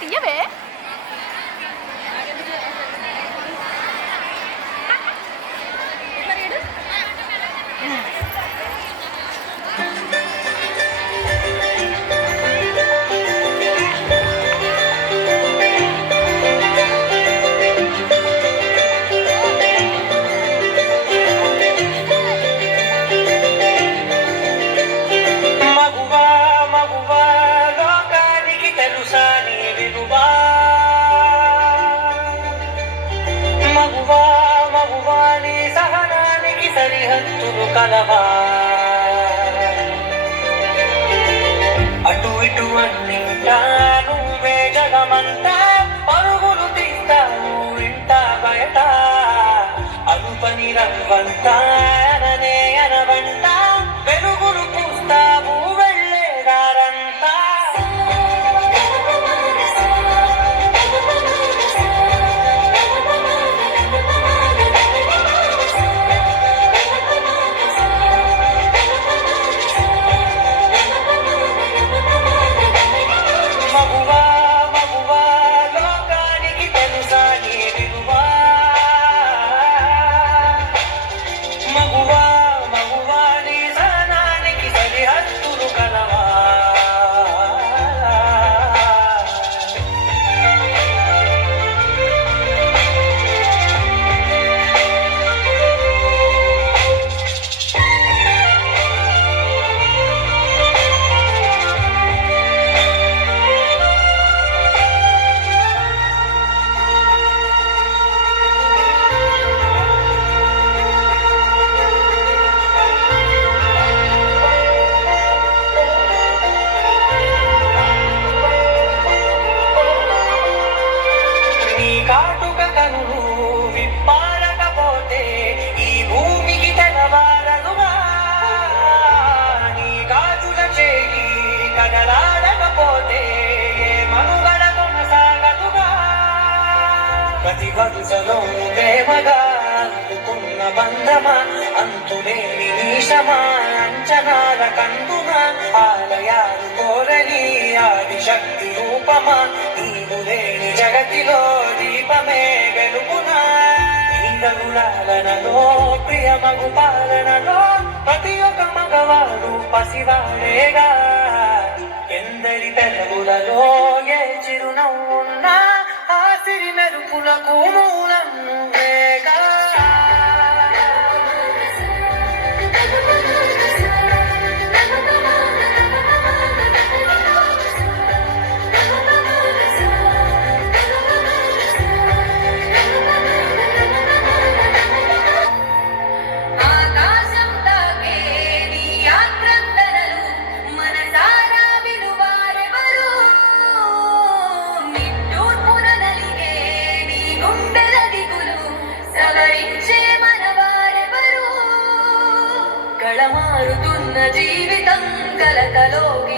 తీయవే సరిహద్దులు కలవా అటు ఇటు అన్నింటా నువ్వే జగమంతా పరుగులు తీస్తావు ఇంట బయట అలుపని రవ్వంతా అననే అనవంట వెలుగులు పూస్తావు వెళ్ళేదారంతా ప్రతి వరుసలో ప్రేమగా అందుకున్న బంధమా అంతులేని నీశమా అంచనాల కందుమా ఆలయాలు కోరని ఆది శక్తి రూపమా నీవు లేని జగతిలో దీపమే వెలుగునా ఇంద్రగుళాలనలో ప్రియమగు పాలనలో ప్రతి ఒక్క మగవాడు పసివాడేగా ఎందరి పెదవులలో ఏ చిరునవ్వున్నా సిరి మెరుపులకు మూలం నువ్వేగా మారుతున్న జీవితం కలకలోకి